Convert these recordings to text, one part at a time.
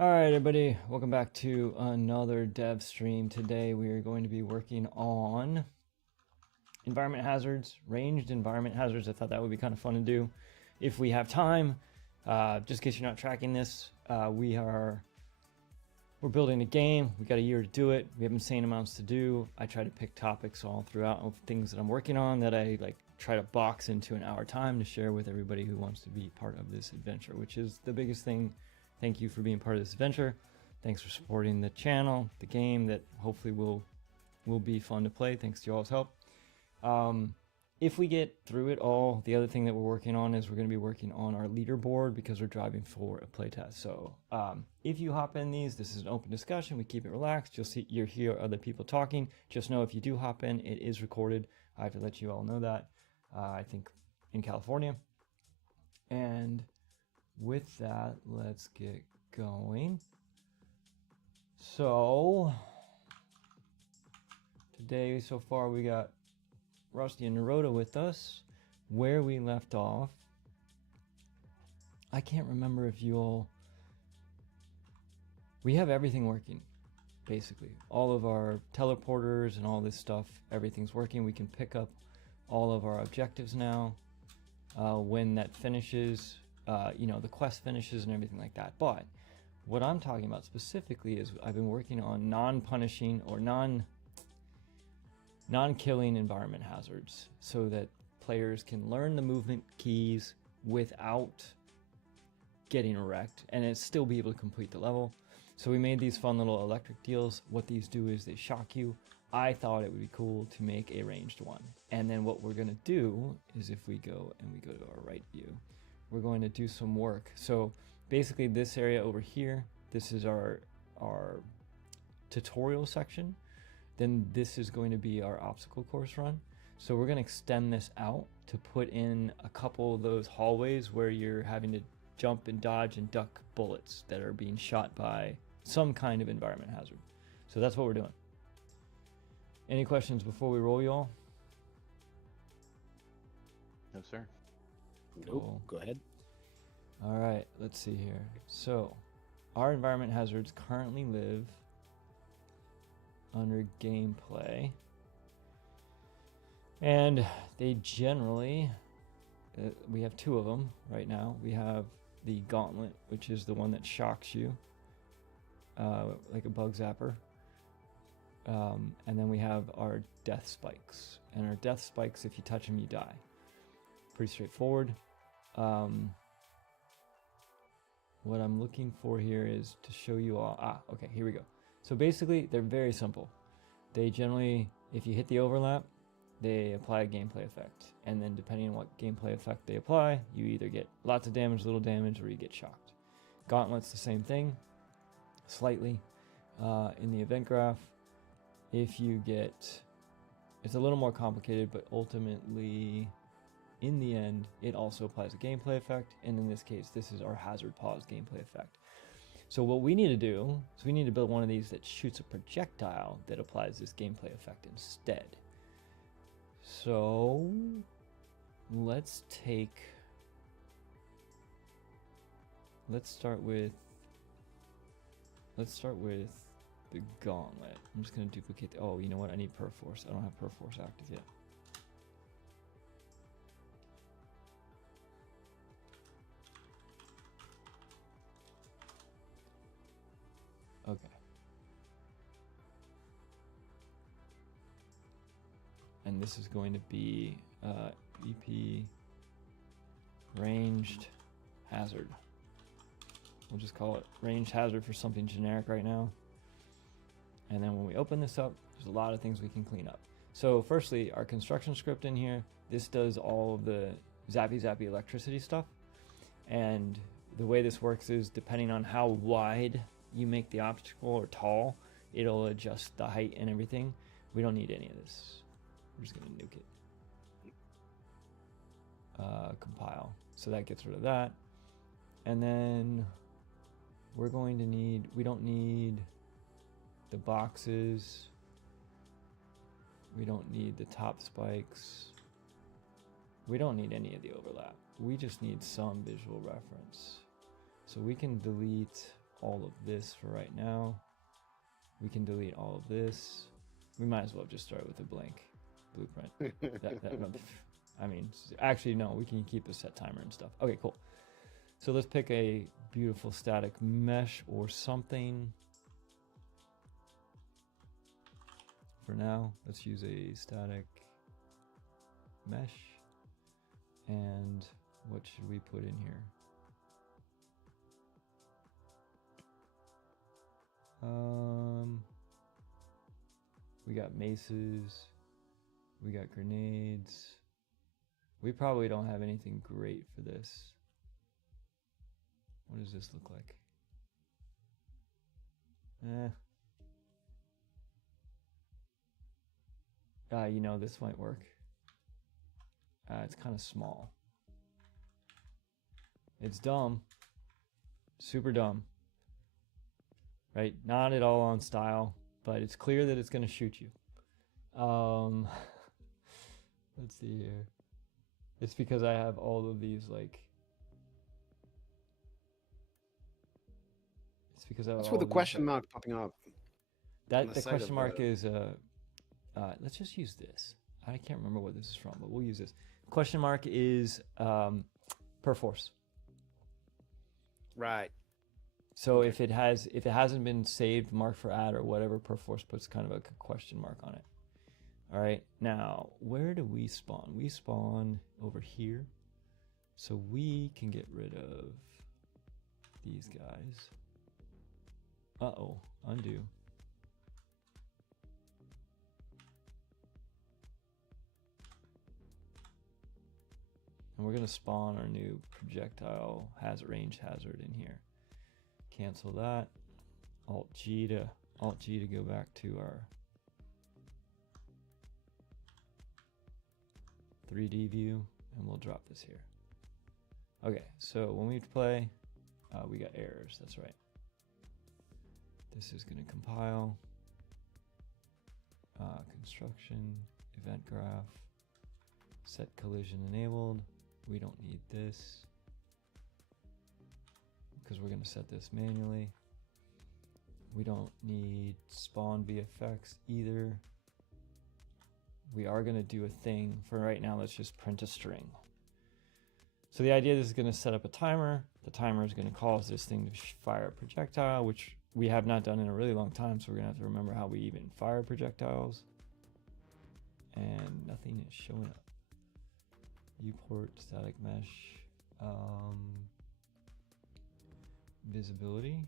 All right, everybody, welcome back to another dev stream. Today we are going to be working on environment hazards, ranged environment hazards. I thought that would be kind of fun to do if we have time. Just in case you're not tracking this, we're building a game. We got a year to do it. We have insane amounts to do. I try to pick topics all throughout of things that I'm working on that I try to box into an hour time to share with everybody who wants to be part of this adventure, which is the biggest thing. Thank you for being part of this adventure. Thanks for supporting the channel, the game that hopefully will be fun to play. Thanks to y'all's help. If we get through it all, the other thing that we're working on is we're going to be working on our leaderboard because we're driving for a playtest. So if you hop in these, this is an open discussion. We keep it relaxed. You'll hear other people talking. Just know if you do hop in, it is recorded. I have to let you all know that. I think in California. And with that, let's get going. So today, so far, we got Rusty and Naroda with us. Where we left off, I can't remember if we have everything working, basically. All of our teleporters and all this stuff, everything's working. We can pick up all of our objectives now when that finishes. The quest finishes and everything like that. But what I'm talking about specifically is I've been working on non-punishing or non-killing environment hazards so that players can learn the movement keys without getting wrecked and still be able to complete the level. So we made these fun little electric deals. What these do is they shock you. I thought it would be cool to make a ranged one. And then what we're going to do is if we go to our right view, we're going to do some work. So basically this area over here, this is our tutorial section. Then this is going to be our obstacle course run. So we're going to extend this out to put in a couple of those hallways where you're having to jump and dodge and duck bullets that are being shot by some kind of environment hazard. So that's what we're doing. Any questions before we roll, y'all? No, sir. Nope. Cool. Go ahead. All right, let's see here. So our environment hazards currently live under gameplay, and they generally, we have two of them right now. We have the gauntlet, which is the one that shocks you like a bug zapper, and then we have our death spikes, and our death spikes, if you touch them you die. Pretty straightforward. What I'm looking for here is to show you all. Okay, here we go. So basically, they're very simple. They generally, if you hit the overlap, they apply a gameplay effect. And then depending on what gameplay effect they apply, you either get lots of damage, little damage, or you get shocked. Gauntlet's the same thing, slightly. In the event graph, if you get, it's a little more complicated, but ultimately, in the end, it also applies a gameplay effect, and in this case, this is our hazard pause gameplay effect. So what we need to do is we need to build one of these that shoots a projectile that applies this gameplay effect instead. So let's start with the gauntlet. I'm just going to duplicate oh, you know what? I need perforce. I don't have perforce active yet. Okay. And this is going to be EP ranged hazard. We'll just call it ranged hazard for something generic right now. And then when we open this up, there's a lot of things we can clean up. So firstly, our construction script in here, this does all of the zappy electricity stuff. And the way this works is depending on how wide you make the obstacle or tall, it'll adjust the height and everything. We don't need any of this. We're just gonna nuke it. Compile. So that gets rid of that. And then we're going to need, we don't need the boxes. We don't need the top spikes. We don't need any of the overlap. We just need some visual reference. So we can delete all of this for right now. We can delete all of this. We might as well just start with a blank blueprint. I mean, actually, no, we can keep a set timer and stuff. Okay, cool. So let's pick a beautiful static mesh or something. For now, let's use a static mesh. And what should we put in here? We got maces, we got grenades. We probably don't have anything great for this. What does this look like? You know, this might work. It's kind of small. It's dumb. Super dumb. Right? Not at all on style, but it's clear that it's going to shoot you. Let's see here. It's because I have all of these, like... It's because I have That's with the question mark popping up. That the question mark is... let's just use this. I can't remember what this is from, but we'll use this. Question mark is perforce. Right. So if it hasn't been saved, marked for add or whatever, perforce puts kind of a question mark on it. All right. Now, where do we spawn? We spawn over here. So we can get rid of these guys. Uh-oh. Undo. And we're going to spawn our new projectile range hazard in here. Cancel that. Alt-G to go back to our 3D view, and we'll drop this here. Okay, so when we play, we got errors. That's right. This is going to compile. Construction, event graph, set collision enabled. We don't need this because we're going to set this manually. We don't need spawn VFX either. We are going to do a thing. For right now, let's just print a string. So the idea is going to set up a timer. The timer is going to cause this thing to fire a projectile, which we have not done in a really long time, so we're going to have to remember how we even fire projectiles. And nothing is showing up. Viewport, static mesh, visibility.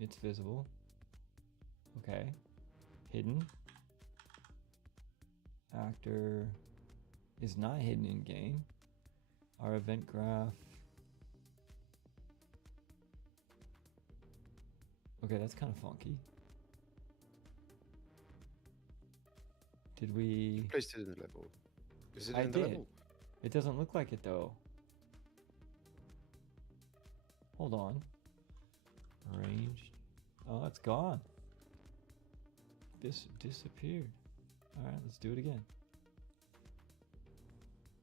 It's visible. Okay. Hidden. Actor is not hidden in game. Our event graph. Okay, that's kind of funky. Did we... Placed it in the level. Is it I in the did. level? It doesn't look like it though. Hold on. Arranged. Oh, it's gone. This disappeared. All right, let's do it again.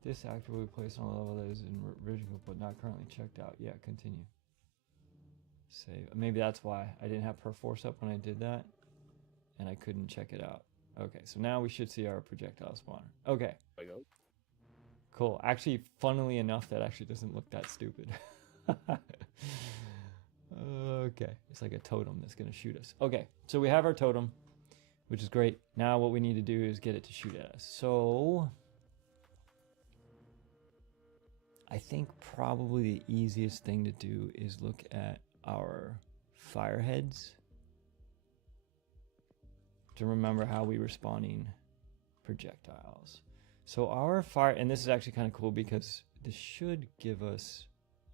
This actor will be placed on a level that is in original but not currently checked out. Yeah, continue. Save. Maybe that's why I didn't have perforce up when I did that, and I couldn't check it out. Okay, so now we should see our projectile spawner. Okay. There you go. Cool. Actually, funnily enough, that actually doesn't look that stupid. Okay. It's like a totem that's going to shoot us. Okay, so we have our totem, which is great. Now what we need to do is get it to shoot at us. So I think probably the easiest thing to do is look at our fireheads to remember how we were spawning projectiles. So our fire, and this is actually kind of cool because this should give us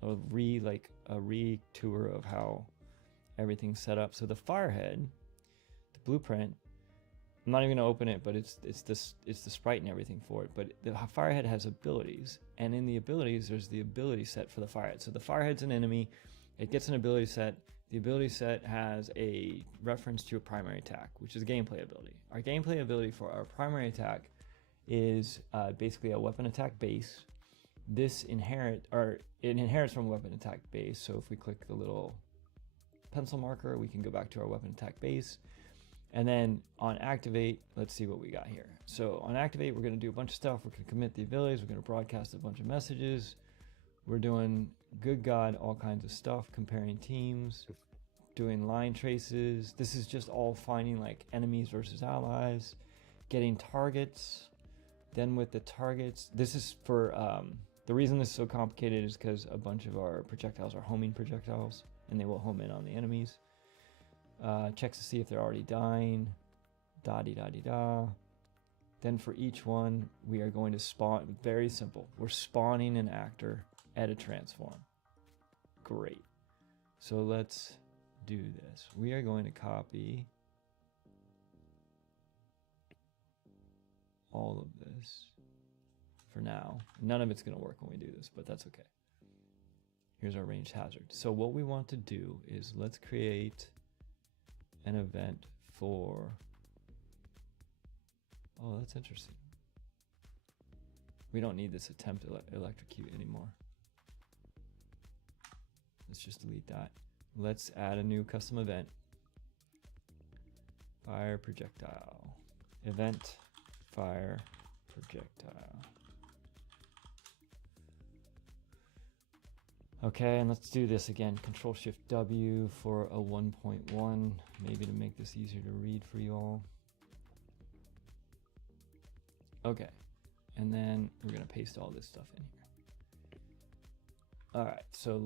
a re-tour of how everything's set up. So the firehead, the blueprint, I'm not even gonna open it, but it's the sprite and everything for it. But the firehead has abilities, and in the abilities, there's the ability set for the firehead. So the firehead's an enemy, it gets an ability set. The ability set has a reference to a primary attack, which is a gameplay ability. Our gameplay ability for our primary attack is basically a weapon attack base this it inherits from weapon attack base. So if we click the little pencil marker, we can go back to our weapon attack base. And then on activate, let's see what we got here. So on activate, we're going to do a bunch of stuff. We're going to commit the abilities. We're going to broadcast a bunch of messages. We're doing good God, all kinds of stuff, comparing teams, doing line traces. This is just all finding like enemies versus allies, getting targets. Then with the targets, this is for, the reason this is so complicated is because a bunch of our projectiles are homing projectiles and they will home in on the enemies. Checks to see if they're already dying, da-di-da-di-da. Then for each one, we are going to spawn, very simple. We're spawning an actor at a transform. Great. So let's do this. We are going to copy all of this for now. None of it's going to work when we do this, but that's okay. Here's our ranged hazard. So what we want to do is let's create an event for, oh, that's interesting. We don't need this attempt electrocute anymore. Let's just delete that. Let's add a new custom event. Fire projectile. Event fire projectile. Okay, and let's do this again. Control Shift W for a 1.1, maybe to make this easier to read for you all. Okay, and then we're gonna paste all this stuff in here. All right, so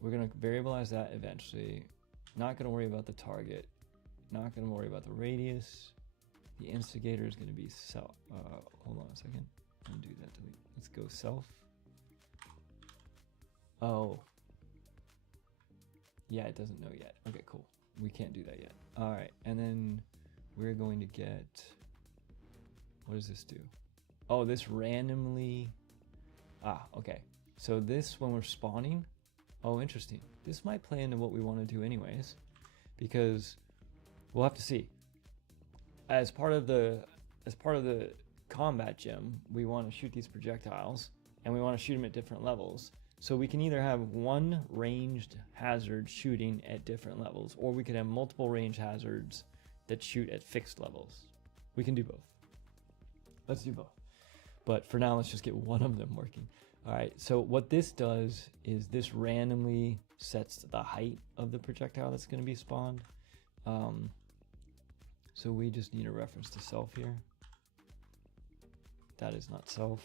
we're gonna variabilize that eventually. Not gonna worry about the target. Not gonna worry about the radius. The instigator is gonna be self. Hold on a second. I'm gonna do that. Delete. Let's go self. Oh. Yeah, it doesn't know yet. Okay, cool. We can't do that yet. All right, and then we're going to get, what does this do? Oh, this randomly, okay. So this, when we're spawning, oh, interesting. This might play into what we want to do anyways, because we'll have to see. As part of the combat gym, we want to shoot these projectiles, and we want to shoot them at different levels. So we can either have one ranged hazard shooting at different levels, or we could have multiple range hazards that shoot at fixed levels. We can do both. Let's do both. But for now, let's just get one of them working. All right, so what this does is this randomly sets the height of the projectile that's going to be spawned. So we just need a reference to self here. That is not self.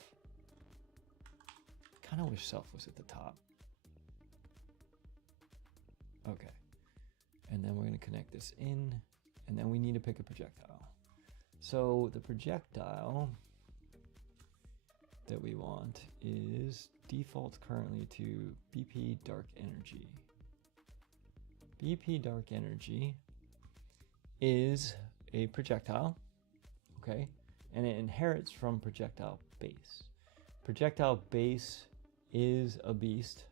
Kind of wish self was at the top. Okay, and then we're going to connect this in, and then we need to pick a projectile. So the projectile that we want is default currently to BP dark energy. BP dark energy is a projectile, okay, and it inherits from projectile base. Projectile base is a beast.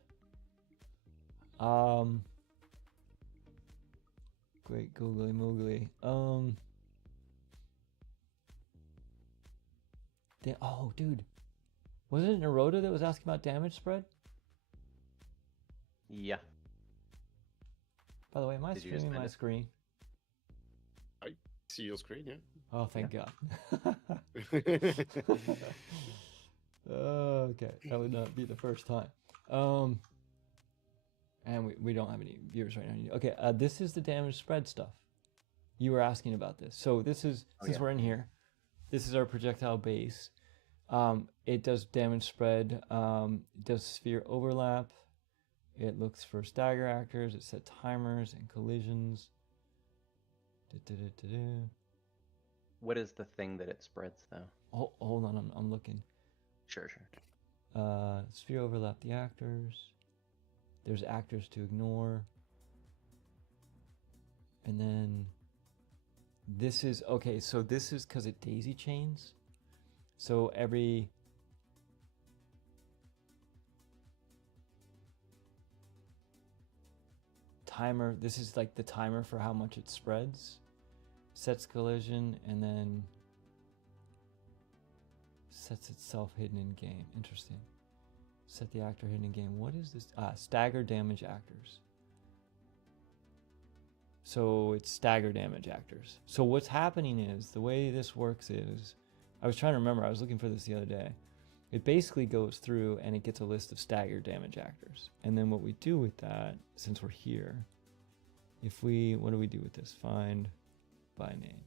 Great googly moogly. Oh, dude, wasn't it Naroda that was asking about damage spread? Yeah. By the way, am I streaming my screen? I see your screen, yeah. Oh, thank God. Okay, that would not be the first time. And we don't have any viewers right now. Okay, this is the damage spread stuff. You were asking about this. So this is, since we're in here, this is our projectile base. It does damage spread, it does sphere overlap, it looks for stagger actors, it set timers and collisions. What is the thing that it spreads, though? Hold on, I'm looking. Sure. Sphere overlap the actors. There's actors to ignore. And then this is, okay, so this is because it daisy chains. So every timer, this is like the timer for how much it spreads. Sets collision and then sets itself hidden in game. Interesting. Set the actor hidden in game. What is this? Stagger damage actors. So it's stagger damage actors. So what's happening is, the way this works is, I was trying to remember, I was looking for this the other day. It basically goes through and it gets a list of stagger damage actors. And then what we do with that, since we're here, what do we do with this? Find by name.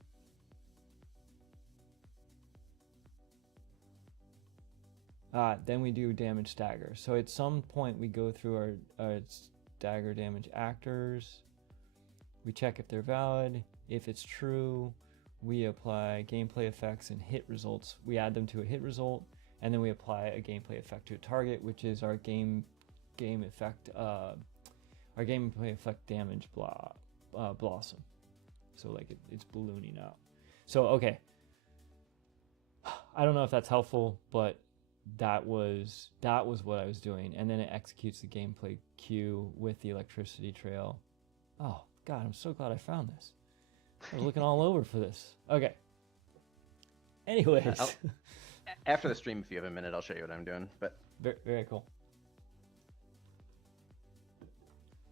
Then we do damage stagger. So at some point we go through our stagger damage actors. We check if they're valid. If it's true, we apply gameplay effects and hit results. We add them to a hit result, and then we apply a gameplay effect to a target, which is our game effect, our gameplay effect damage blossom. So like it's ballooning out. So okay, I don't know if that's helpful, but that was what I was doing, and then it executes the gameplay queue with the electricity trail. Oh God, I'm so glad I found this. I was looking all over for this. Okay. Anyways. After the stream, if you have a minute, I'll show you what I'm doing. But very, very cool.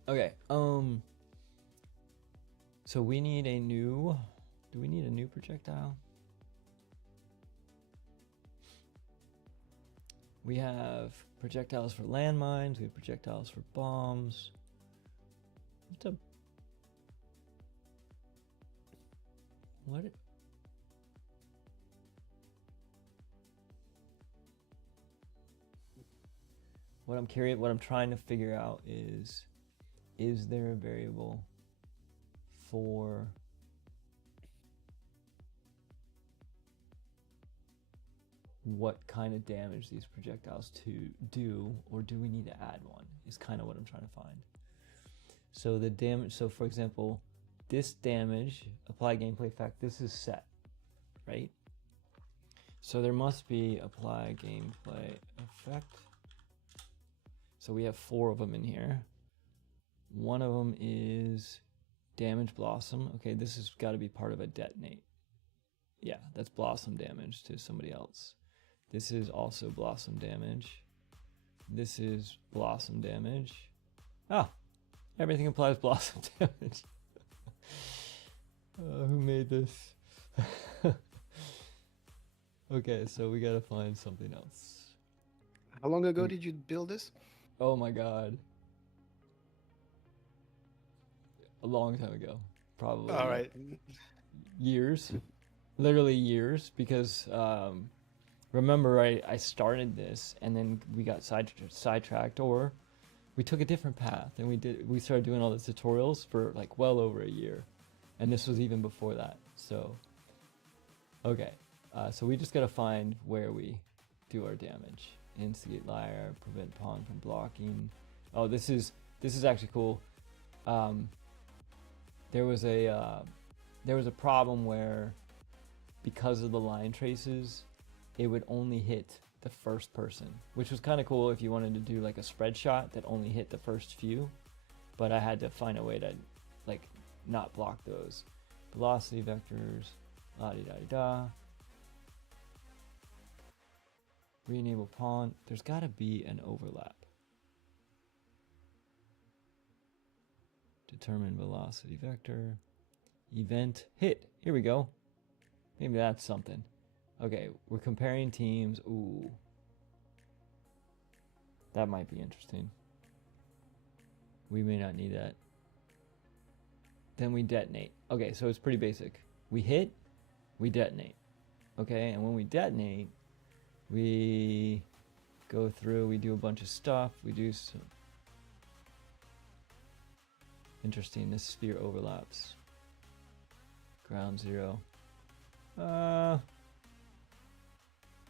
Okay. So we need a new. Do we need a new projectile? We have projectiles for landmines. We have projectiles for bombs. What's up? What I'm trying to figure out is there a variable for what kind of damage these projectiles do, or do we need to add one, is kind of what I'm trying to find. So the damage, so for example, this damage, apply gameplay effect, this is set, right? So there must be apply gameplay effect. So we have 4 of them in here. One of them is damage blossom. Okay, this has got to be part of a detonate. Yeah, that's blossom damage to somebody else. This is also blossom damage. This is blossom damage. Ah, everything applies blossom damage. Who made this? Okay, so we gotta find something else. How long ago did you build this? Oh my God. A long time ago, probably. All right. Years, literally years, because remember I started this and then we got sidetracked, or we took a different path, and we started doing all the tutorials for like well over a year, and this was even before that. So okay, so we just gotta find where we do our damage. Instigate liar, prevent pawn from blocking. Oh, this is actually cool. There was a problem where, because of the line traces, it would only hit the first person, which was kind of cool if you wanted to do like a spread shot that only hit the first few, but I had to find a way to like not block those. Velocity vectors, la-di-da-di-da. Re-enable pawn. There's got to be an overlap. Determine velocity vector. Event hit. Here we go. Maybe that's something. Okay, we're comparing teams. Ooh. That might be interesting. We may not need that. Then we detonate. Okay, so it's pretty basic. We hit, we detonate. Okay, and when we detonate, we go through, we do a bunch of stuff. We do some... Interesting, this sphere overlaps. Ground zero.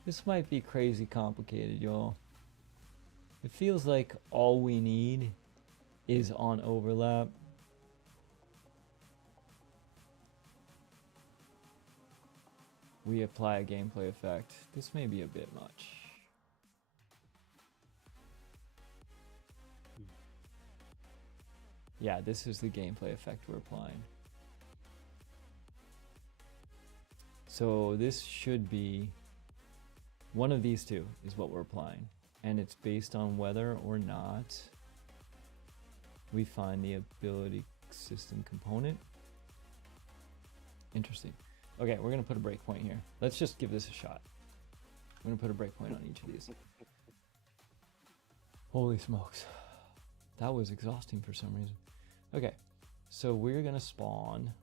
This might be crazy complicated, y'all. It feels like all we need is on overlap. We apply a gameplay effect. This may be a bit much. Yeah, this is the gameplay effect we're applying. So this should be one of these two is what we're applying. and it's based on whether or not we find the ability system component. Interesting. Okay, we're gonna put a breakpoint here. Let's just give this a shot. I'm gonna put a breakpoint on each of these. Holy smokes. That was exhausting for some reason. Okay, so we're gonna spawn.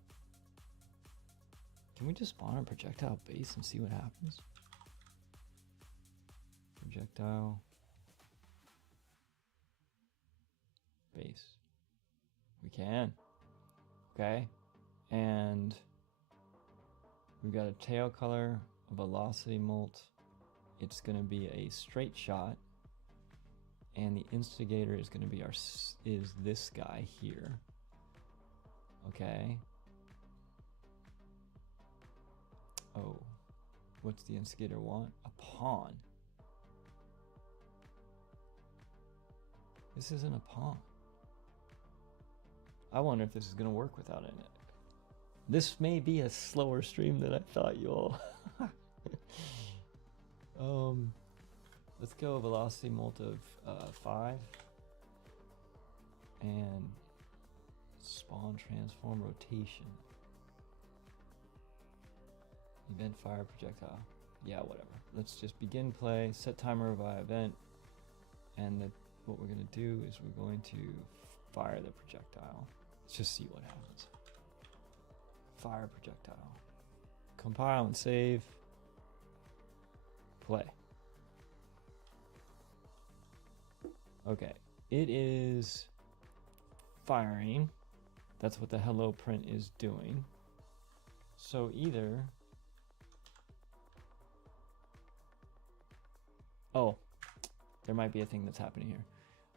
Can we just spawn a projectile base and see what happens? Projectile base. We can. Okay, and we've got a tail color, a velocity molt. It's going to be a straight shot, and the instigator is going to be is this guy here. Okay. Oh, what's the instigator want? A pawn. This isn't a pawn. I wonder if this is going to work without it. This may be a slower stream than I thought, y'all. Let's go velocity molt of 5 and spawn transform rotation. Event fire projectile. Yeah, whatever. Let's just begin play, set timer by event, and what we're going to do is we're going to fire the projectile. Let's just see what happens. Fire projectile. Compile and save. Play. Okay, it is firing. That's what the hello print is doing. So either... Oh, there might be a thing that's happening here.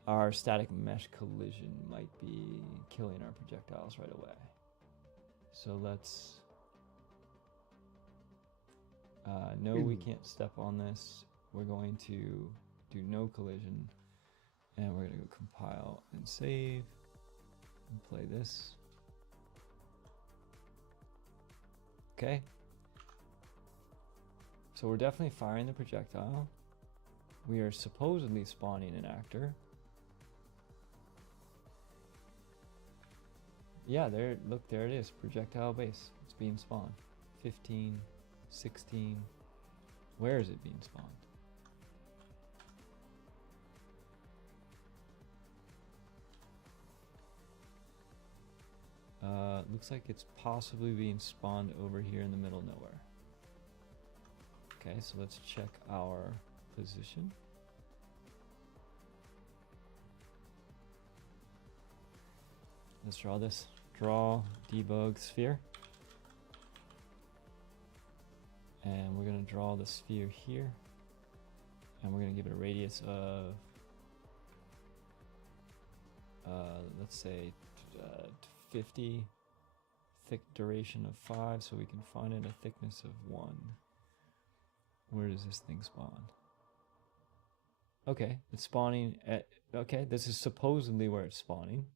Our static mesh collision might be killing our projectiles right away. So let's... no, we can't step on this. We're going to do no collision. And we're going to go compile and save. And play this. Okay. So we're definitely firing the projectile. We are supposedly spawning an actor. Yeah, there, look, there it is. Projectile base. It's being spawned. 15, 16. Where is it being spawned? Looks like it's possibly being spawned over here in the middle of nowhere. Okay, so let's check our position. Let's draw this. Draw, debug sphere. And we're going to draw the sphere here. And we're going to give it a radius of, let's say, 50. Thick duration of 5, so we can find it a thickness of 1. Where does this thing spawn? Okay, it's spawning at... Okay, this is supposedly where it's spawning.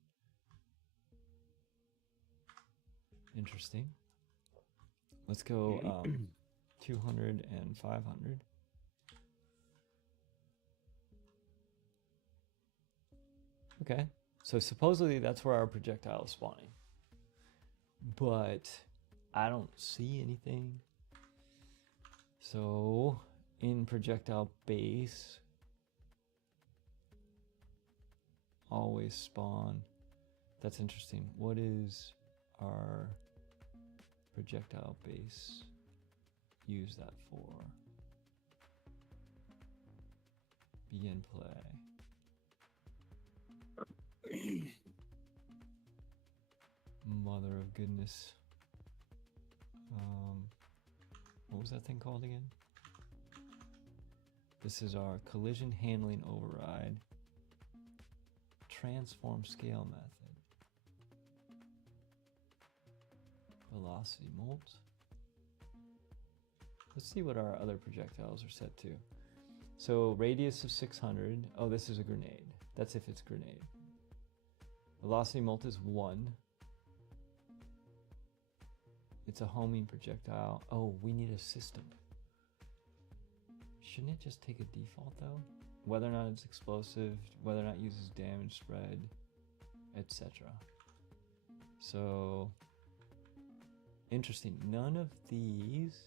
Interesting. Let's go 200 and 500. Okay, so supposedly that's where our projectile is spawning. But I don't see anything. So in projectile base, always spawn. That's interesting. What is our projectile base use that for? Begin play. Mother of goodness. What was that thing called again? This is our collision handling override. Transform scale method. Velocity molt. Let's see what our other projectiles are set to. So radius of 600. Oh, this is a grenade. That's if it's grenade. Velocity molt is 1. It's a homing projectile. Oh, we need a system. Shouldn't it just take a default though? whether or not it's explosive, whether or not it uses damage spread, etc. So interesting. None of these.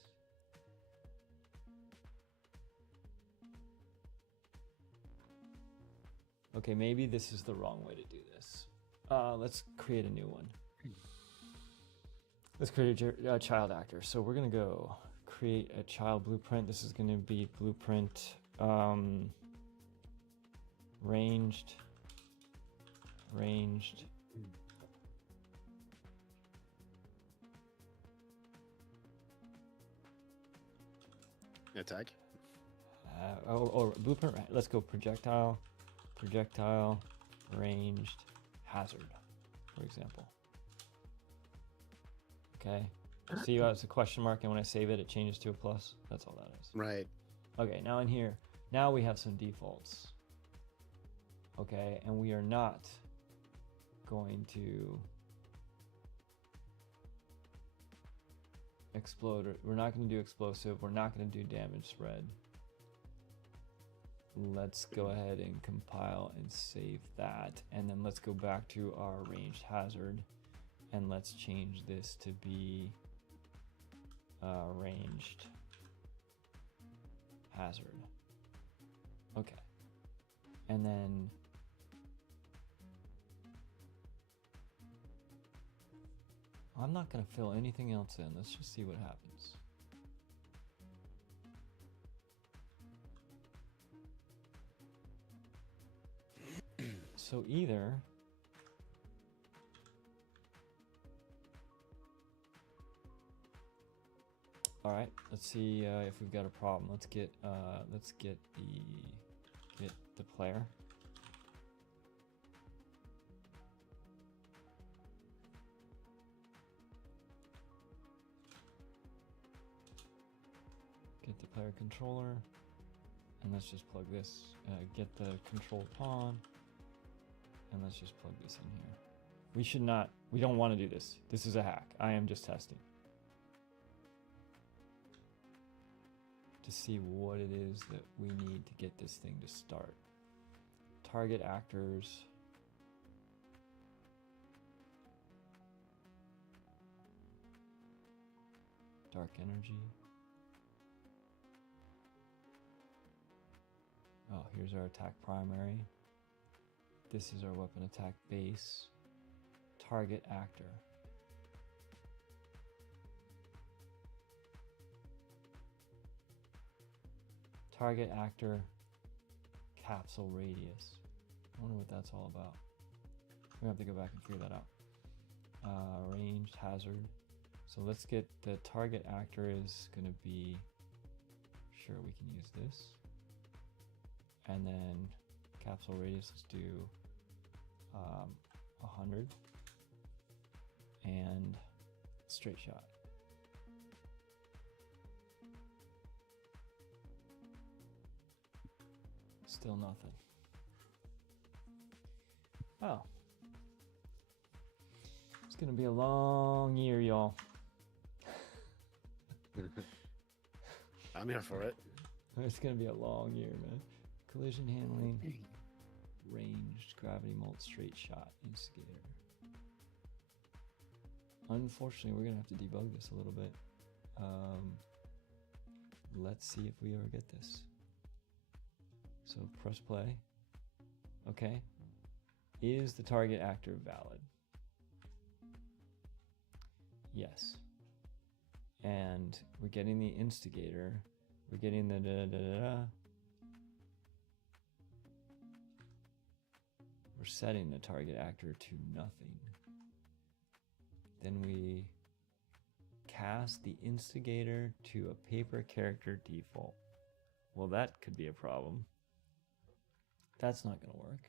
Okay, maybe this is the wrong way to do this. Let's create a new one. Let's create a child actor. So we're gonna go create a child blueprint. This is gonna be blueprint ranged. Attack. Or blueprint. Let's go projectile ranged hazard, for example. Okay. See how it's a question mark, and when I save it, it changes to a plus. That's all that is. Right. Okay, now in here, now we have some defaults. Okay, and we are not going to explode. We're not going to do explosive. We're not going to do damage spread. Let's go ahead and compile and save that. And then let's go back to our ranged hazard. And let's change this to be ranged hazard. Okay. And then I'm not going to fill anything else in. Let's just see what happens. So either all right, let's see if we've got a problem. Let's get the player. Get the player controller, and let's just plug this. Get the control pawn, and let's just plug this in here. We should not. We don't want to do this. This is a hack. I am just testing to see what it is that we need to get this thing to start. Target actors. Dark energy. Oh, here's our attack primary. This is our weapon attack base. Target actor. Target actor capsule radius. I wonder what that's all about. We have to go back and figure that out. Ranged hazard. So let's get the target actor is going to be, sure, we can use this. And then capsule radius, let's do 100. And straight shot. Still nothing. Oh. It's gonna be a long year, y'all. I'm here for it. It's gonna be a long year, man. Collision handling, ranged, gravity molt, straight shot, instigator. Unfortunately, we're gonna have to debug this a little bit. Let's see if we ever get this. So press play. Okay. Is the target actor valid? Yes. And we're getting the instigator. We're getting the We're setting the target actor to nothing. Then we cast the instigator to a paper character default. Well, that could be a problem. That's not going to work.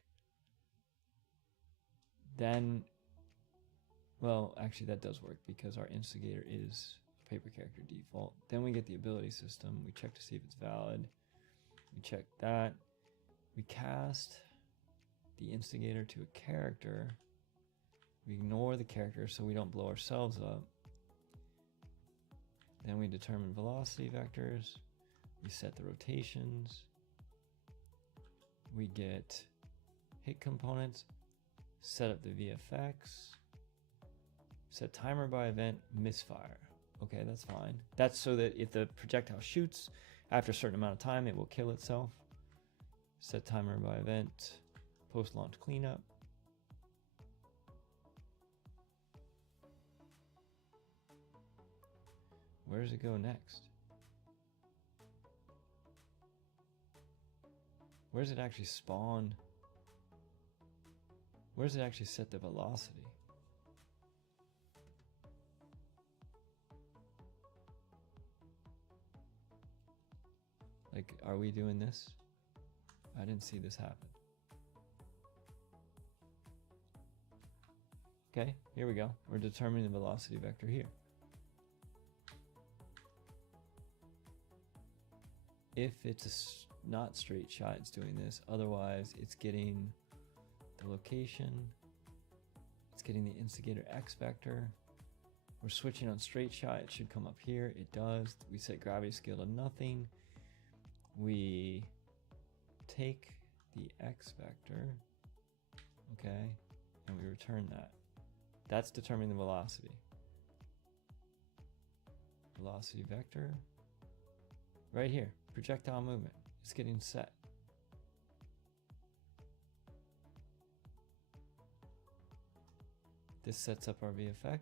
Then, well, actually that does work because our instigator is paper character default. Then we get the ability system. We check to see if it's valid. We check that. We cast the instigator to a character. We ignore the character so we don't blow ourselves up. Then we determine velocity vectors. We set the rotations. we get hit components, set up the VFX, set timer by event, misfire. Okay, that's fine. That's so that if the projectile shoots, after a certain amount of time, it will kill itself. Set timer by event, post-launch cleanup. Where does it go next? Where does it actually spawn? Where does it actually set the velocity? Like, are we doing this? I didn't see this happen. Okay, here we go. We're determining the velocity vector here. If it's not straight shot, it's doing this. Otherwise, it's getting the location. It's getting the instigator X vector. We're switching on straight shot. It should come up here. It does. We set gravity scale to nothing. We take the X vector, okay, and we return that. That's determining the velocity. Velocity vector, right here, projectile movement. It's getting set. This sets up our VFX.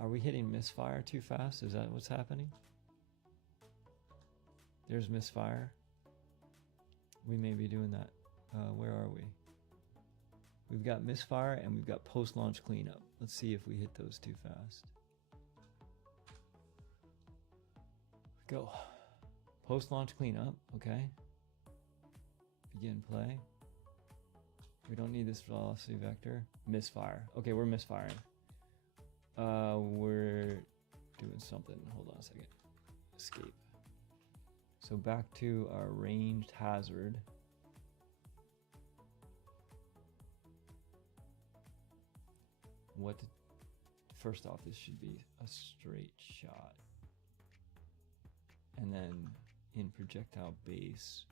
Are we hitting misfire too fast? Is that what's happening? There's misfire. We may be doing that. Where are we? We've got misfire and we've got post-launch cleanup. Let's see if we hit those too fast. Go. Post-launch cleanup, okay. Begin play. We don't need this velocity vector. Misfire. Okay, we're misfiring. We're doing something. Hold on a second. Escape. So back to our ranged hazard. First off, this should be a straight shot. And then in projectile base,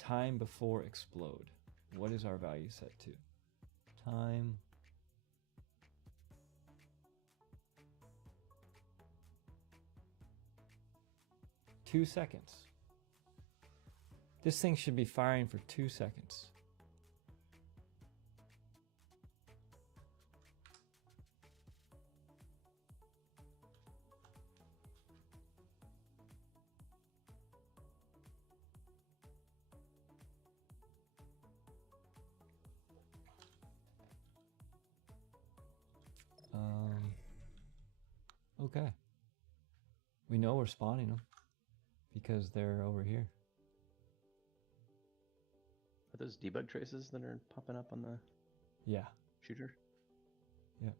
time before explode. What is our value set to? Time. Two seconds. This thing should be firing for 2 seconds. Okay. We know we're spawning them because they're over here. Are those debug traces that are popping up on the Yeah. shooter? Yeah.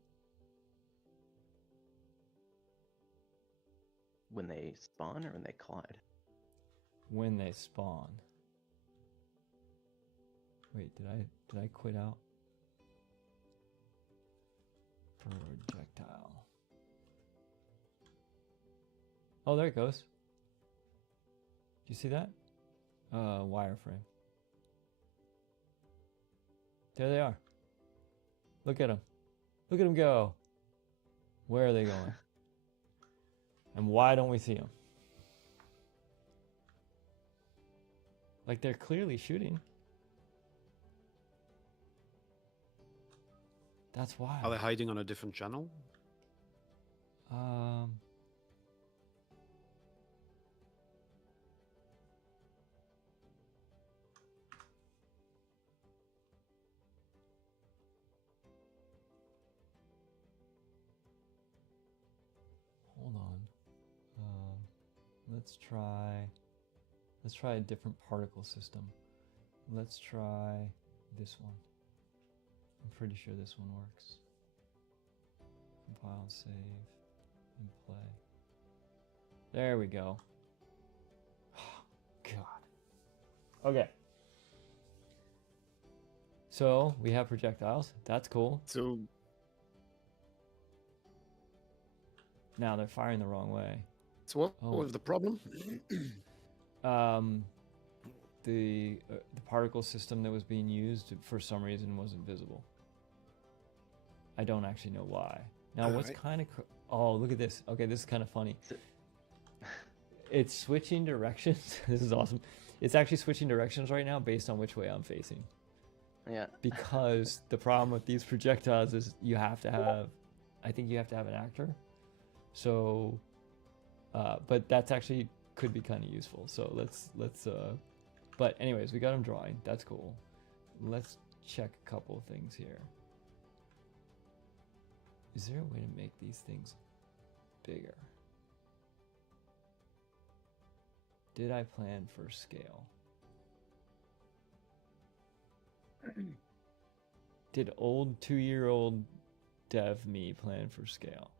When they spawn or when they collide? When they spawn. Wait, did I quit out? Projectile. Oh, there it goes. Do you see that? Wireframe. There they are. Look at them. Look at them go. Where are they going? And why don't we see them? Like they're clearly shooting. That's why. Are they hiding on a different channel? Hold on. Let's try a different particle system. Let's try this one. I'm pretty sure this one works. Compile, save, and play. There we go. God. Okay. So we have projectiles. That's cool. So Now they're firing the wrong way. So what Oh. was the problem? The particle system that was being used for some reason wasn't visible. I don't actually know why. Now, what's Alright. kind of... Oh, look at this. Okay, this is kind of funny. It's switching directions. This is awesome. It's actually switching directions right now based on which way I'm facing. Yeah. Because the problem with these projectiles is you have to have... I think you have to have an actor. So... but that's actually could be kind of useful. So let's but anyways, we got him drawing. That's cool. Let's check a couple of things here. Is there a way to make these things bigger? Did I plan for scale? Did old 2-year-old dev me plan for scale?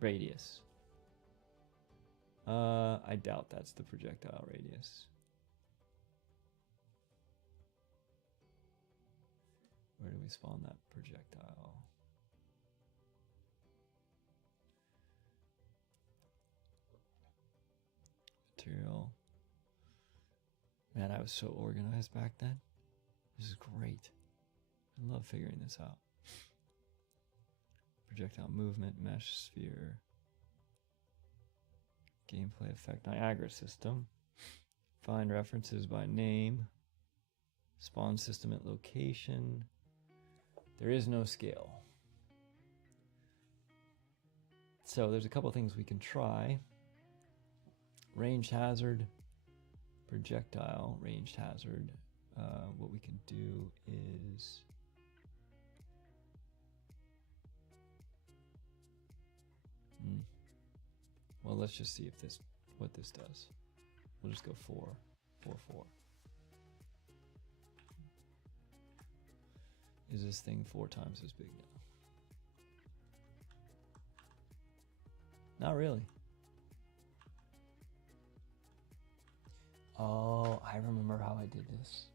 Radius. I doubt that's the projectile radius. Where do we spawn that projectile? Material. Man, I was so organized back then. This is great. I love figuring this out. Projectile movement, mesh sphere. Gameplay effect, Niagara system. Find references by name. Spawn system at location. There is no scale. So there's a couple things we can try. Ranged hazard. Projectile, ranged hazard. What we can do is... Well, let's just see if what this does. We'll just go 4, 4, 4. Is this thing 4 times as big now? Not really. Oh, I remember how I did this.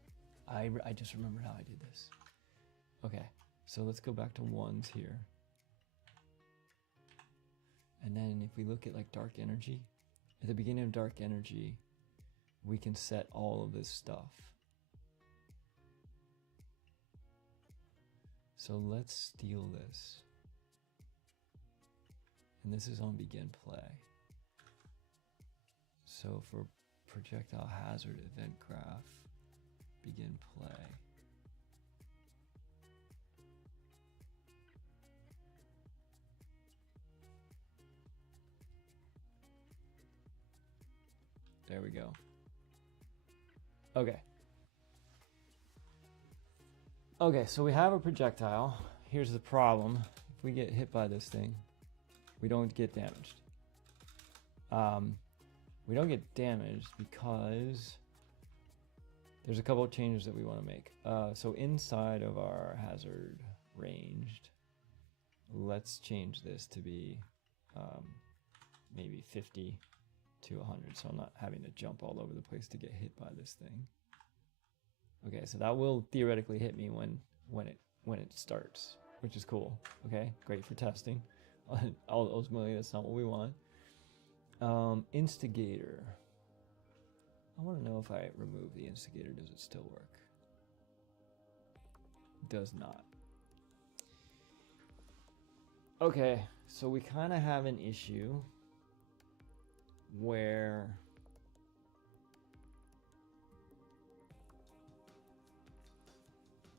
I just remembered how I did this. Okay, so let's go back to 1s here. And then if we look at like dark energy, at the beginning of dark energy, we can set all of this stuff. So let's steal this. And this is on begin play. So for projectile hazard event graph, begin play. There we go. Okay. Okay, so we have a projectile. Here's the problem. If we get hit by this thing, we don't get damaged. We don't get damaged because there's a couple of changes that we want to make. So inside of our hazard ranged, let's change this to be maybe 50 to 100, so I'm not having to jump all over the place to get hit by this thing. Okay, so that will theoretically hit me when it starts, which is cool. Okay, great for testing. Ultimately, that's not what we want. Instigator. I want to know if I remove the instigator, does it still work? Does not. Okay, so we kind of have an issue where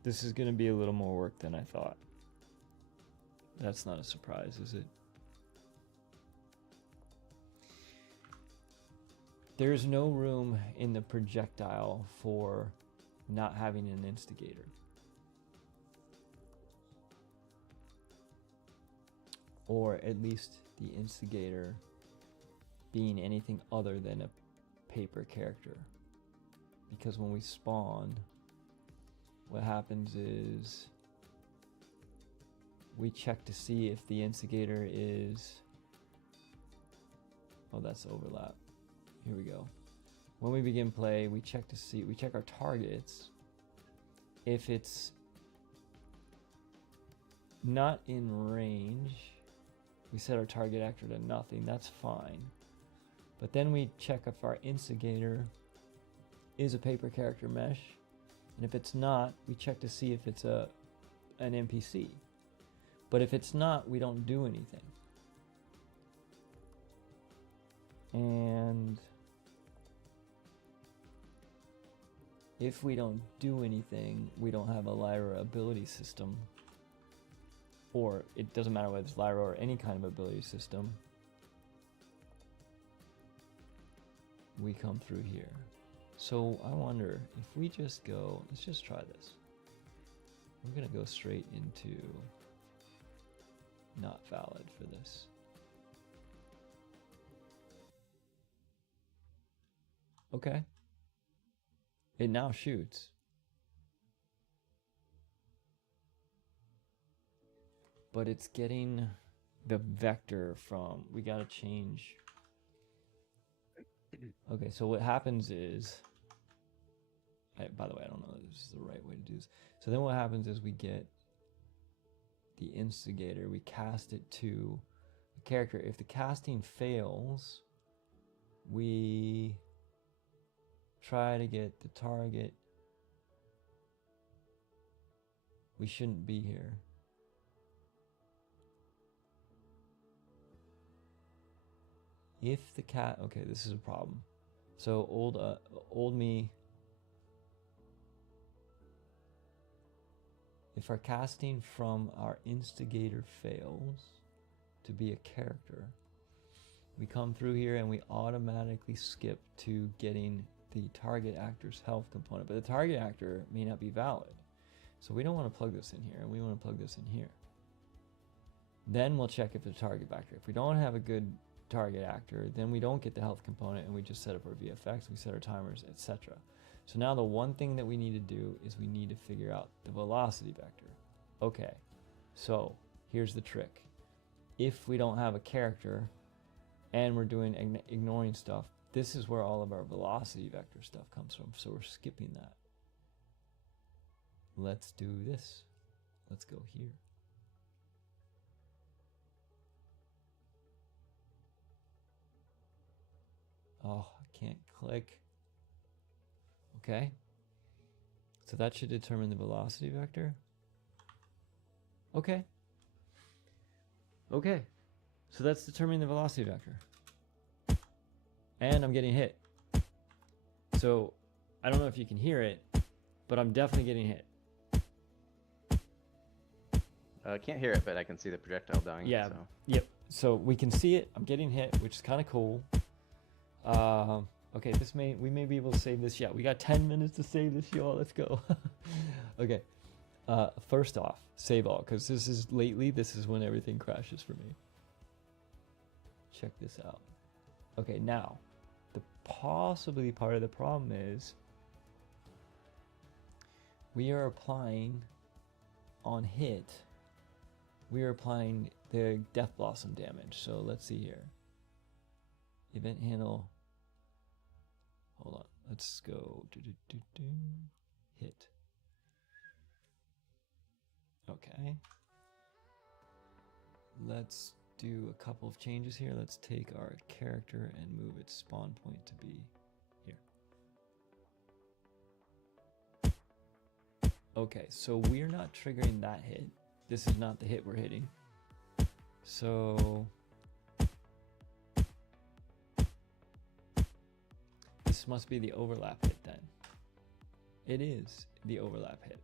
this is going to be a little more work than I thought. That's not a surprise, is it? There's no room in the projectile for not having an instigator. Or at least the instigator being anything other than a paper character. Because when we spawn, what happens is we check to see if the instigator is... Oh, that's overlap. Here we go. When we begin play, we check to see, we check our targets. If it's not in range. We set our target actor to nothing. That's fine. But then we check if our instigator is a paper character mesh. And if it's not, we check to see if it's an NPC. But if it's not, we don't do anything. And if we don't do anything, we don't have a Lyra ability system. Or it doesn't matter whether it's Lyra or any kind of ability system. We come through here. So I wonder if we just go, let's just try this. We're gonna go straight into not valid for this. Okay. It now shoots. But it's getting the vector from, we gotta change. Okay, so what happens is, by the way, I don't know if this is the right way to do this. So then what happens is we get the instigator, we cast it to the character. If the casting fails, we try to get the target. We shouldn't be here. If the cat, okay, this is a problem. So old me, if our casting from our instigator fails to be a character, we come through here and we automatically skip to getting the target actor's health component, but the target actor may not be valid. So we don't want to plug this in here, and we want to plug this in here. Then we'll check if the target actor. If we don't have a good target actor, then we don't get the health component, and we just set up our VFX, we set our timers, etc. So now the one thing that we need to do is we need to figure out the velocity vector. Okay, so here's the trick. If we don't have a character and we're doing ignoring stuff, this is where all of our velocity vector stuff comes from, so we're skipping that. Let's do this. Let's go here. Oh, I can't click. Okay. So that should determine the velocity vector. Okay. Okay. So that's determining the velocity vector. And I'm getting hit. So I don't know if you can hear it, but I'm definitely getting hit. I can't hear it, but I can see the projectile dying. Yeah. So. Yep. So we can see it. I'm getting hit, which is kind of cool. Okay, we may be able to save this. Yeah, we got 10 minutes to save this, y'all. Let's go. Okay. First off, save all, because this is when everything crashes for me. Check this out. Okay, now, the possibly part of the problem is we are applying on hit, we are applying the Death Blossom damage. So let's see here. Event handle. Hold on. Let's go. Hit. Okay. Let's do a couple of changes here. Let's take our character and move its spawn point to be here. Okay, so we're not triggering that hit. This is not the hit we're hitting. So this must be the overlap hit then. It is the overlap hit.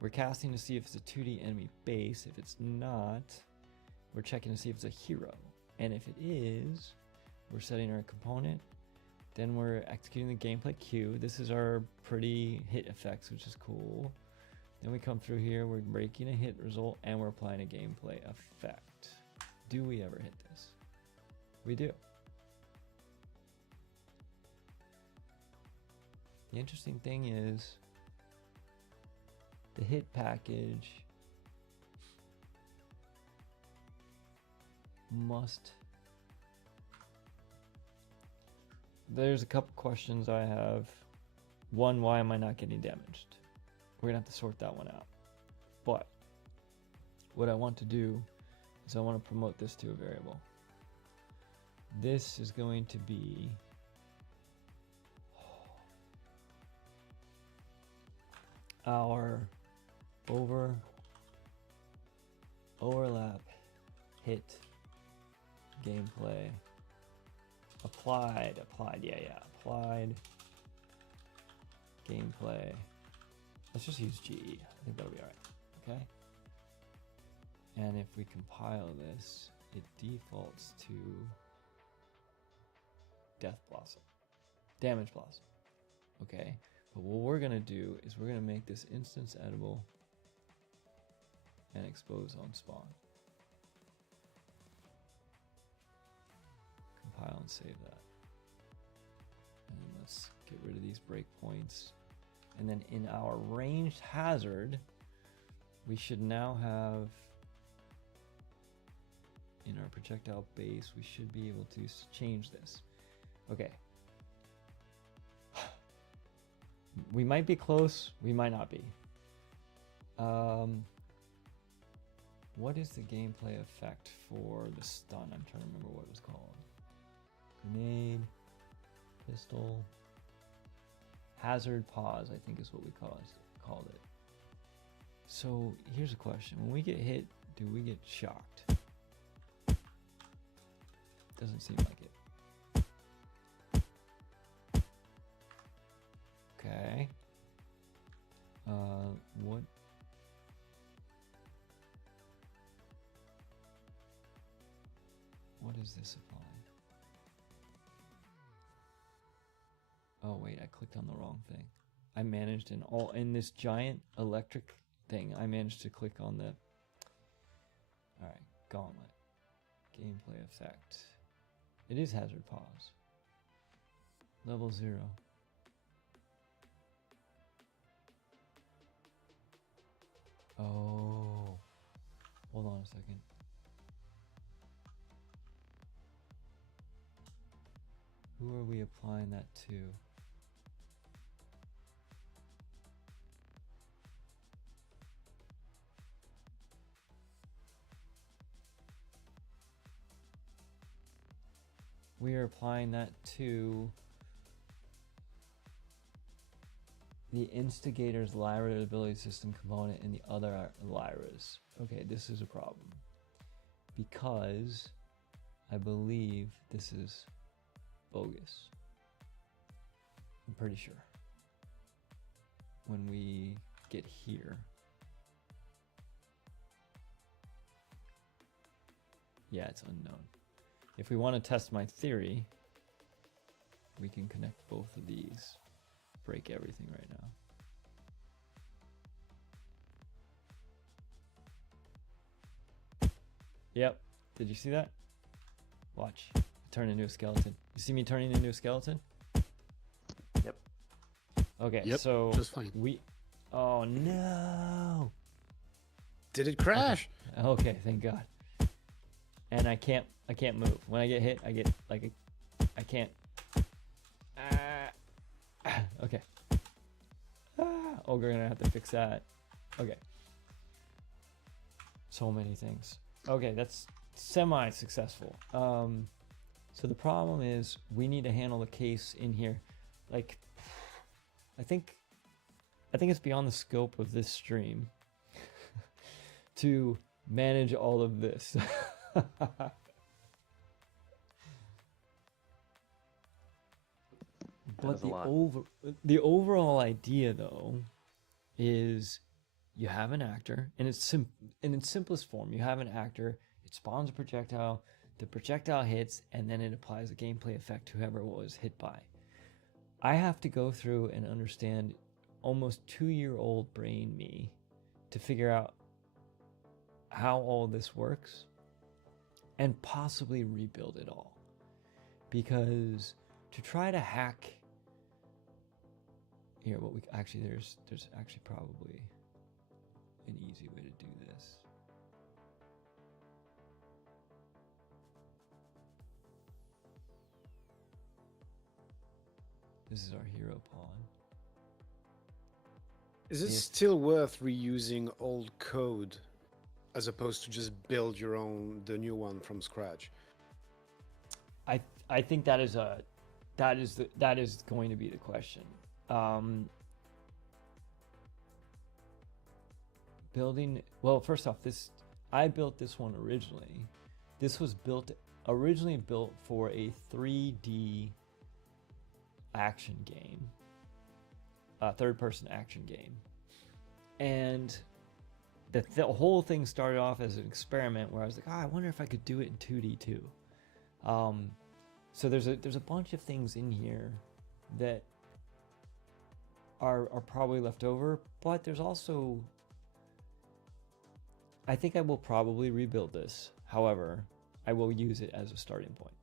We're casting to see if it's a 2D enemy base. If it's not, we're checking to see if it's a hero. And if it is, we're setting our component. Then we're executing the gameplay queue. This is our pretty hit effects, which is cool. Then we come through here, we're breaking a hit result, and we're applying a gameplay effect. Do we ever hit this? We do. The interesting thing is the hit package must. There's a couple questions I have. One, why am I not getting damaged? We're gonna have to sort that one out. But what I want to do is I want to promote this to a variable. This is going to be our overlap hit gameplay applied gameplay. Let's just use GE. I think that'll be all right. Okay. And if we compile this, it defaults to Death Blossom, Damage Blossom. Okay. But what we're gonna do is we're gonna make this instance editable and expose on spawn. Compile and save that. And then let's get rid of these breakpoints. And then in our ranged hazard, we should now have, in our projectile base, we should be able to change this. Okay. We might be close, we might not be. What is the gameplay effect for the stun? I'm trying to remember what it was called. Grenade, pistol, hazard pause, I think is what we called it. So here's a question. When we get hit, do we get shocked? Doesn't seem like it. Okay. What is this applying? Oh wait, I clicked on the wrong thing. I managed in this giant electric thing, I managed to click on the alright, gauntlet. Gameplay effect. It is hazard pause. Level 0. Oh. Hold on a second. Who are we applying that to? We are applying that to the Instigator's Lyra ability system component and the other Lyras. Okay, this is a problem because I believe this is bogus. I'm pretty sure. When we get here. Yeah, it's unknown. If we want to test my theory, we can connect both of these. Break everything right now. Yep. Did you see that? Watch. Turn into a skeleton. You see me turning into a skeleton? Yep. Okay, Yep, so just fine. Oh no! Did it crash? Okay, thank God. And I can't move. When I get hit, I get like I can't. Okay. Oh, we're gonna have to fix that. Okay. So many things. Okay, that's semi-successful. So the problem is we need to handle the case in here. Like, I think it's beyond the scope of this stream to manage all of this. But the overall idea, though, is you have an actor, and in its simplest form, you have an actor. It spawns a projectile. The projectile hits, and then it applies a gameplay effect to whoever it was hit by. I have to go through and understand almost 2-year-old brain me to figure out how all this works and possibly rebuild it all. Because to try to hack here, what we actually there's actually probably an easy way to do this. This is our hero pawn. Is it still worth reusing old code as opposed to just build the new one from scratch? I think that is going to be the question. Well, first off, I built this one originally. This was originally built for a 3D action game, a third-person action game, and the whole thing started off as an experiment where I was like, I wonder if I could do it in 2D too. So there's a bunch of things in here that are probably left over, but there's also, I think I will probably rebuild this. However, I will use it as a starting point.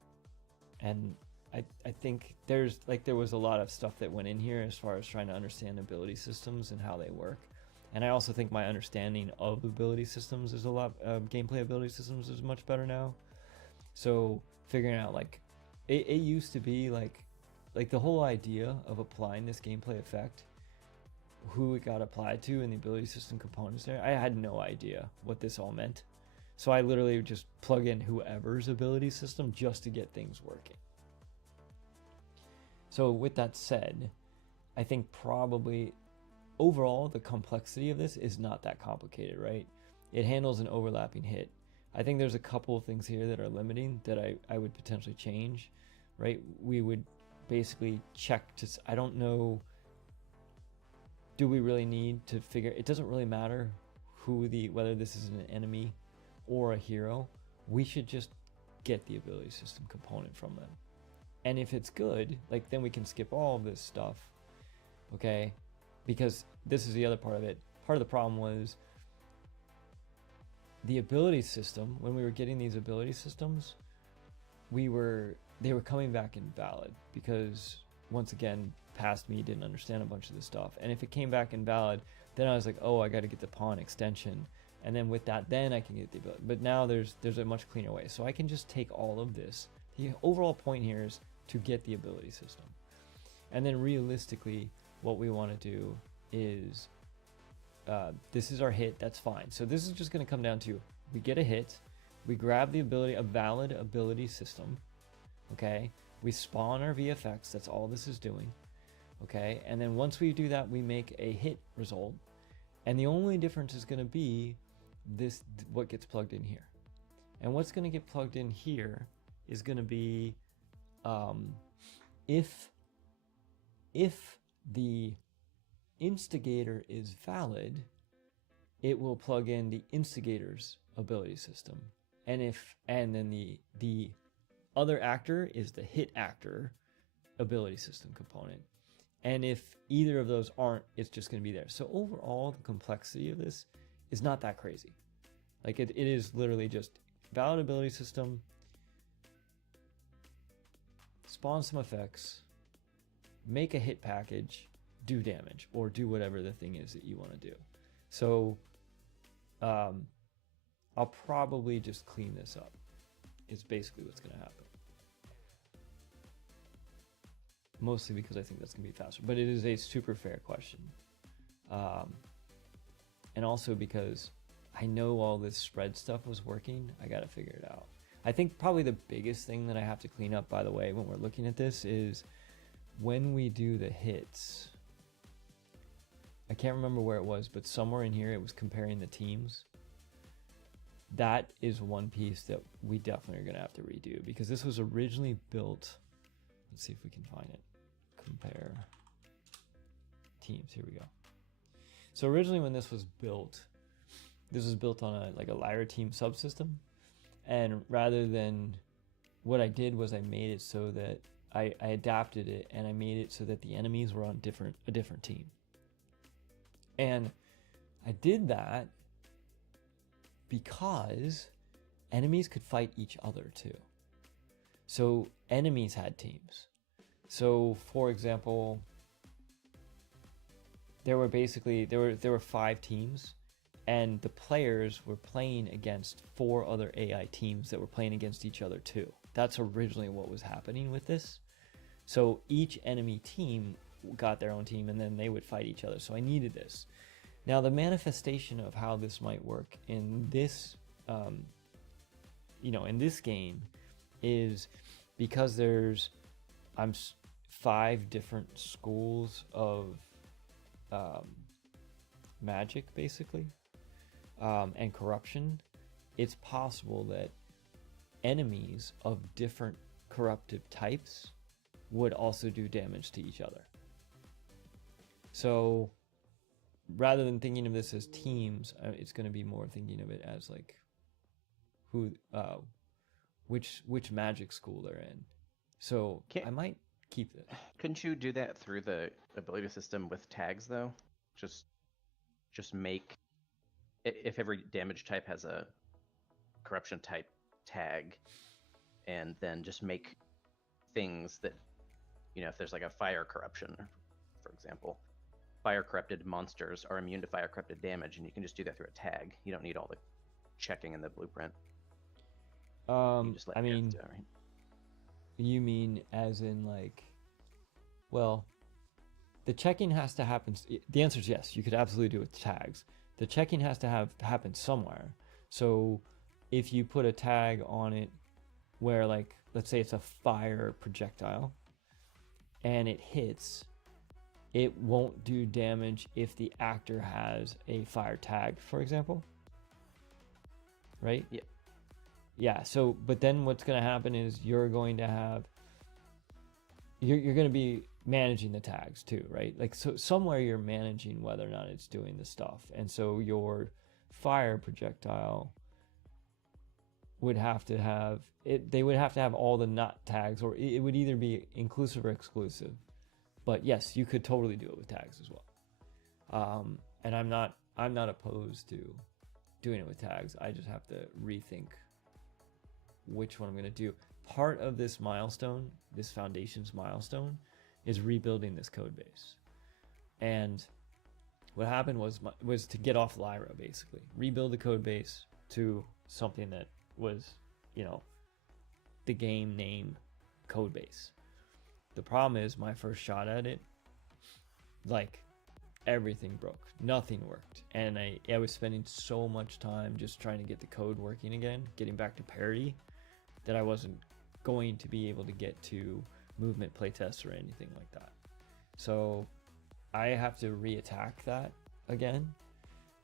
And I think there was a lot of stuff that went in here as far as trying to understand ability systems and how they work. And I also think my understanding of ability systems is gameplay ability systems is much better now. So figuring out it used to be like the whole idea of applying this gameplay effect, who it got applied to and the ability system components there, I had no idea what this all meant. So I literally would just plug in whoever's ability system just to get things working. So with that said, I think probably overall the complexity of this is not that complicated, right? It handles an overlapping hit. I think there's a couple of things here that are limiting that I would potentially change, right? We would basically check I don't know, do we really need to figure, it doesn't really matter whether this is an enemy or a hero. We should just get the ability system component from them. And if it's good, then we can skip all of this stuff, okay? Because this is the other part of it. Part of the problem was the ability system. When we were getting these ability systems, they were coming back invalid because, once again, past me didn't understand a bunch of this stuff. And if it came back invalid, then I was like, oh, I got to get the pawn extension, and then with that, then I can get the ability. But now there's a much cleaner way, so I can just take all of this. The overall point here is to get the ability system, and then realistically, what we want to do is this is our hit. That's fine. So this is just going to come down to, we get a hit, we grab the ability, a valid ability system, okay, we spawn our VFX. That's all this is doing, okay, and then once we do that, we make a hit result, and the only difference is going to be what gets plugged in here. And what's going to get plugged in here is going to be if the instigator is valid, it will plug in the instigator's ability system, and then the other actor is the hit actor ability system component. And if either of those aren't, it's just going to be there. So overall, the complexity of this is not that crazy. It is literally just valid ability system, spawn some effects, make a hit package, do damage, or do whatever the thing is that you want to do. So I'll probably just clean this up. It's basically what's going to happen. Mostly because I think that's going to be faster. But it is a super fair question. And also because I know all this spread stuff was working. I got to figure it out. I think probably the biggest thing that I have to clean up, by the way, when we're looking at this is when we do the hits. I can't remember where it was, but somewhere in here it was comparing the teams. That is one piece that we definitely are going to have to redo, because this was originally built. Let's see if we can find it. Compare teams. Here we go. So originally when this was built on a Lyra team subsystem. And rather than, what I did was I made it so that I adapted it, and I made it so that the enemies were on a different team. And I did that because enemies could fight each other too. So enemies had teams. So for example, there were 5 teams, and the players were playing against 4 other AI teams that were playing against each other too. That's originally what was happening with this. So each enemy team got their own team, and then they would fight each other. So I needed this. Now, the manifestation of how this might work in this, in this game, is because there's 5 different schools of magic, basically, and corruption. It's possible that enemies of different corruptive types would also do damage to each other. So rather than thinking of this as teams, it's going to be more thinking of it as like which magic school they're in. So I might keep it. Couldn't you do that through the ability system with tags though? Just make, if every damage type has a corruption type tag, and then just make things that, if there's like a fire corruption, for example, fire corrupted monsters are immune to fire corrupted damage, and you can just do that through a tag. You don't need all the checking in the blueprint. I mean, right? You mean as in like, well, the checking has to happen. The answer is yes. You could absolutely do it with tags. The checking has to happen somewhere. So if you put a tag on it where, like, let's say it's a fire projectile and it hits, it won't do damage if the actor has a fire tag, for example. Right? Yeah. Yeah. So, but then what's going to happen is you're going to be managing the tags too, right? Like, so somewhere you're managing whether or not it's doing the stuff. And so your fire projectile would have to have it. They would have to have all the not tags, or it would either be inclusive or exclusive. But yes, you could totally do it with tags as well. And I'm not opposed to doing it with tags. I just have to rethink which one I'm going to do. Part of this milestone, this foundation's milestone, is rebuilding this code base. And what happened was to get off Lyra, basically. Rebuild the code base to something that was, the game name code base. The problem is my first shot at it, like, everything broke. Nothing worked. And I was spending so much time just trying to get the code working again, getting back to parity, that I wasn't going to be able to get to movement playtests or anything like that. So I have to reattack that again.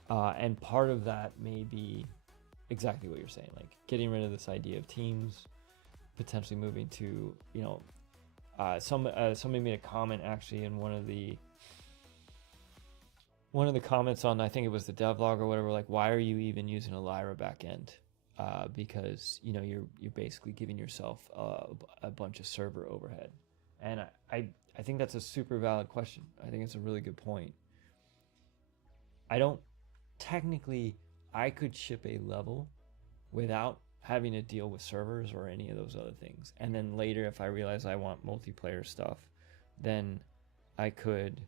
And part of that may be exactly what you're saying, like getting rid of this idea of teams, potentially moving to, somebody made a comment actually in one of the comments on, I think it was the devlog or whatever, like, why are you even using a Lyra backend? Because you're basically giving yourself a bunch of server overhead. And I think that's a super valid question. I think it's a really good point. I could ship a level without having to deal with servers or any of those other things. And then later, if I realize I want multiplayer stuff, then I could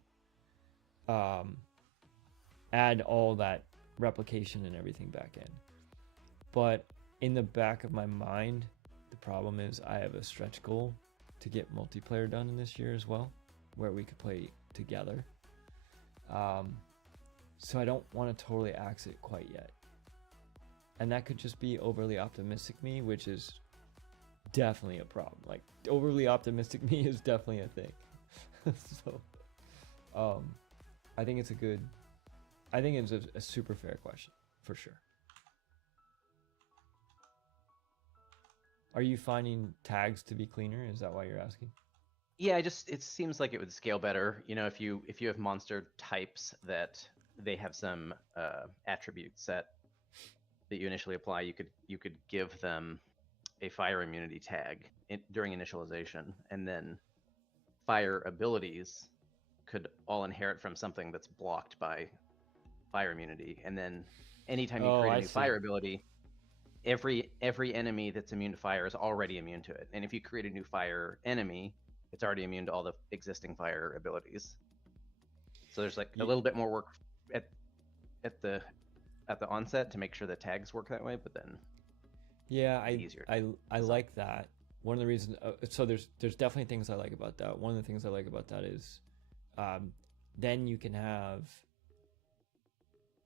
add all that replication and everything back in. But in the back of my mind, the problem is I have a stretch goal to get multiplayer done in this year as well, where we could play together. So I don't want to totally axe it quite yet. And that could just be overly optimistic me, which is definitely a problem. Like, overly optimistic me is definitely a thing. So I think it's a super fair question, for sure. Are you finding tags to be cleaner? Is that why you're asking? Yeah, it seems like it would scale better. If you have monster types that they have some attribute set that you initially apply, you could give them a fire immunity tag during initialization, and then fire abilities could all inherit from something that's blocked by fire immunity. And then anytime you create a new fire ability, every enemy that's immune to fire is already immune to it. And if you create a new fire enemy, it's already immune to all the existing fire abilities. So there's like a little bit more work at the onset to make sure the tags work that way, but then I like that. One of the reasons, so there's definitely things I like about that. One of the things I like about that is then you can have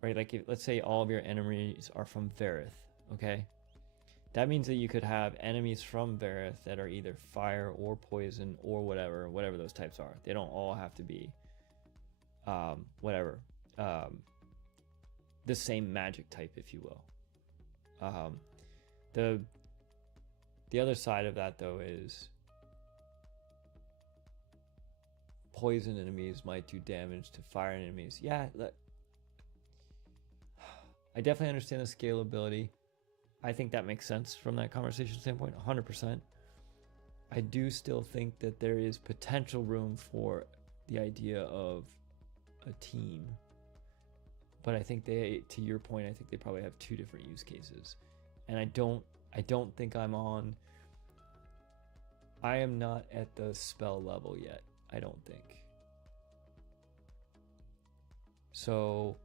right? Like, let's say all of your enemies are from Verith, okay? That means that you could have enemies from Verith that are either fire or poison or whatever those types are. They don't all have to be, the same magic type, if you will. The other side of that, though, is poison enemies might do damage to fire enemies. Yeah, I definitely understand the scalability. I think that makes sense from that conversation standpoint, 100%. I do still think that there is potential room for the idea of a team. But I think to your point, I think they probably have two different use cases. And I don't think I am not at the spell level yet, I don't think. So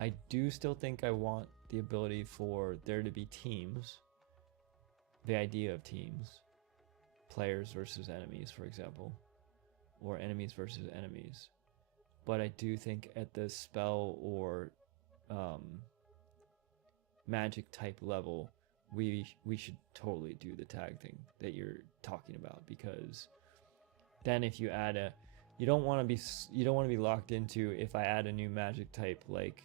I do still think I want the ability for there to be teams, the idea of teams, players versus enemies, for example, or enemies versus enemies. But I do think at the spell or magic type level, we should totally do the tag thing that you're talking about, because then if you add you don't want to be locked into, if I add a new magic type like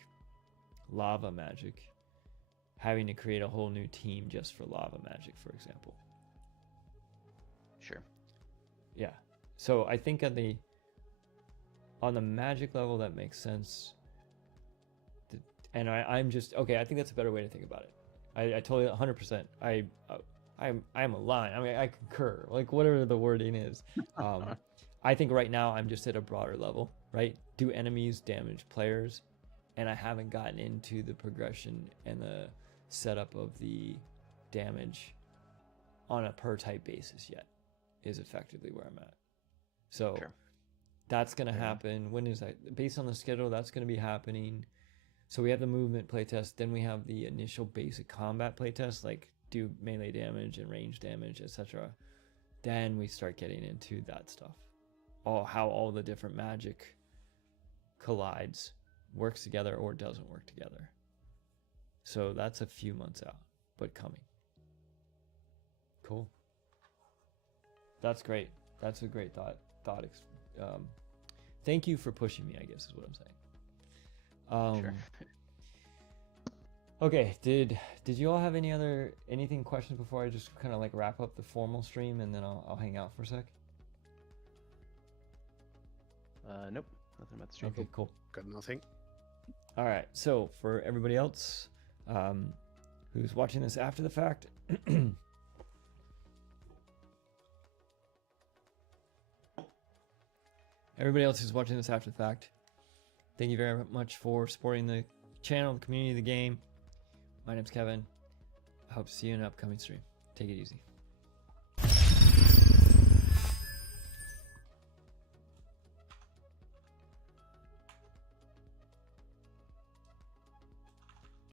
lava magic, having to create a whole new team just for lava magic, for example. Sure. Yeah. So I think on the magic level that makes sense. And I'm just okay. I think that's a better way to think about it. I totally 100%. I'm aligned. I mean, I concur. Like, whatever the wording is. I think right now I'm just at a broader level. Right? Do enemies damage players? And I haven't gotten into the progression and the setup of the damage on a per type basis yet. Is effectively where I'm at. So Sure. That's going to happen. When is that? Based on the schedule, that's going to be happening. So we have the movement playtest, then we have the initial basic combat playtest, like do melee damage and range damage, etc. Then we start getting into that stuff. How all the different magic collides, works together or doesn't work together. So that's a few months out, but coming. Cool. That's great. That's a great thought. Thank you for pushing me, I guess is what I'm saying. Sure. Okay, did you all have anything questions before I just kind of like wrap up the formal stream, and then I'll hang out for a sec? Nope, nothing about the stream. Okay, cool. Got nothing. All right, so for everybody else who's watching this after the fact, thank you very much for supporting the channel, the community, the game. My name's Kevin. I hope to see you in an upcoming stream. Take it easy.